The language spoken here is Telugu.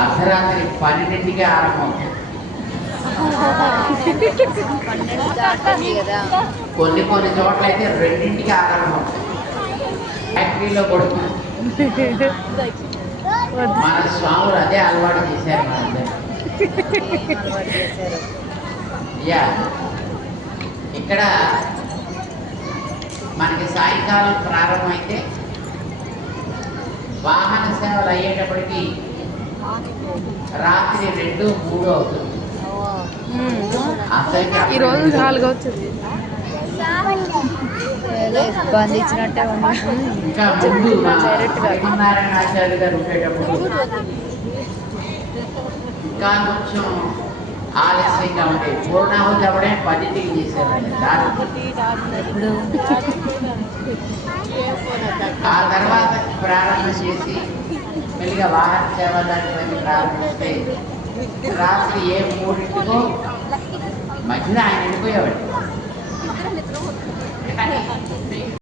అర్ధరాత్రి 12కి ఆరంభం. కొన్ని కొన్ని చోట్ల అయితే 2కి ఆరంభం. ఫ్యాక్టరీలో కొడుకు మన స్వాములు అదే అలవాటు చేశారు మనందరూ. యా ఇక్కడ మనకి సాయంకాలం ప్రారంభమైతే వాహన సేవలు అయ్యేటప్పటికి రాత్రి 2, 3 అవుతుంది. ఈరోజు 4 అవుతుంది. ఇంకా ముందు నారాయణాచార్య గారు ఉండేటప్పుడు ఇంకా కొంచెం ఆలస్యంగా ఉండేది. పూర్ణాహుతి అప్పుడే 10కి చేసేవాళ్ళు. ఆ తర్వాత ప్రారంభం చేసి మెల్లిగా వాహన సేవ లాంటివన్నీ ప్రారంభిస్తే రాత్రి 3కో మధ్యలో ఆయన వెళ్ళిపోయేవాడు.